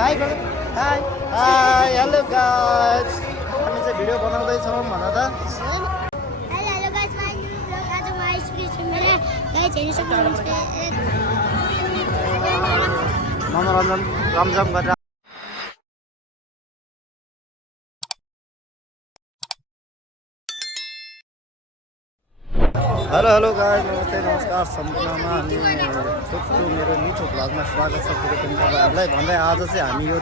high गर्नु high hi hello guys हामी चाहिँ भिडियो बनाउँदैछौँ भन त मनोरञ्जन रमझम गरेर हेलो गाइस नमस्ते नमस्कार सम्पूर्णमा हामी छोटो मेरो मिठो भ्लगमा स्वागत छ फेरि पनि तपाईँहरूलाई भन्दै आज चाहिँ हामी यो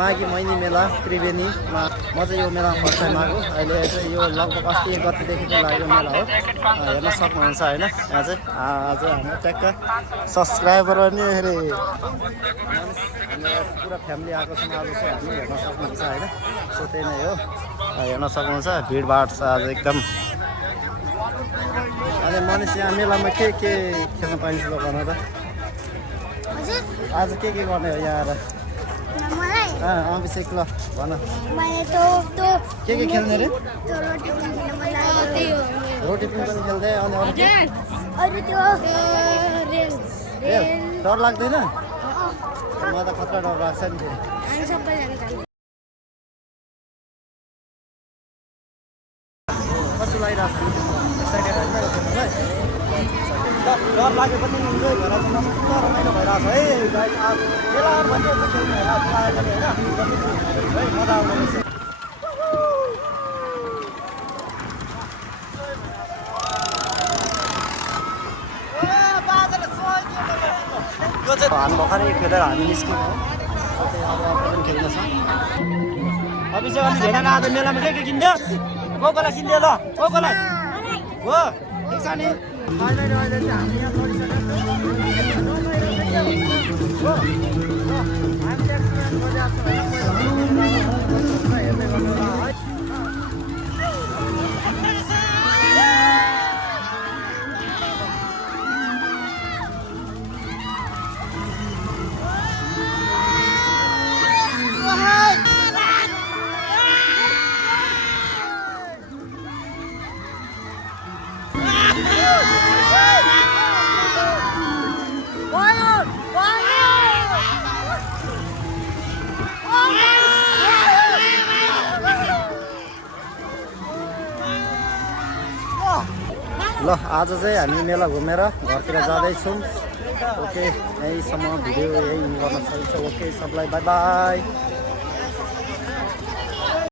माघी मैनी मेला त्रिवेणीमा म चाहिँ यो मेलामा फर्स्ट टाइम आएको अहिले चाहिँ यो लगभग अस्ति 1 गतेदेखि लागेको मेला हो हेर्न सक्नुहुन्छ होइन यहाँ चाहिँ आज हाम्रो ट्याक्क सब्सक्राइबर नि हेरे पुरा फ्यामिली आएको छौँ आज चाहिँ हामी हेर्न सक्नुहुन्छ होइन सो त्यही नै हो हेर्न सक्नुहुन्छ भिडभाड छ आज एकदम अनि मनिष यहाँ मेलामा के खेल्न पाइन्छ त भन त आज के गर्ने हो यहाँ आएर अभिषेक ल भन के खेल्ने रे रोटी पिङ पनि खेल्दै अनि डर लाग्दैन मलाई त खतरा डर लाग्छ नि कस्तो लागिरहेको छ एक्साइटेड होइन डर लागे पनि इन्जोय भएर चाहिँ मस्त रमाइलो भइरहेको छ है गाइस मेलामा मान्छे खेल्नु होइन है मजा आउने रहेछ यो चाहिँ हामी भर्खरै खेलेर हामी निस्क्यौँ हो त्यही अब पनि खेल्न छ अभिषेक अनि भेना आज मेलामा के किन्थ्यो कोकोलाई किन्थ्यो ल कोकोलाई हो ठिक छ नि अहिले चाहिँ हामी यहाँ चढिसकेको छौँ हामी एक्सपिरियन्स गरिरहेको छौँ हेर्दै गर्नु है ल आज चाहिँ हामी मेला घुमेर घरतिर जाँदैछौँ ओके यहीँसम्म भिडियो यही गर्न सक्छ ओके सबलाई बाई बाई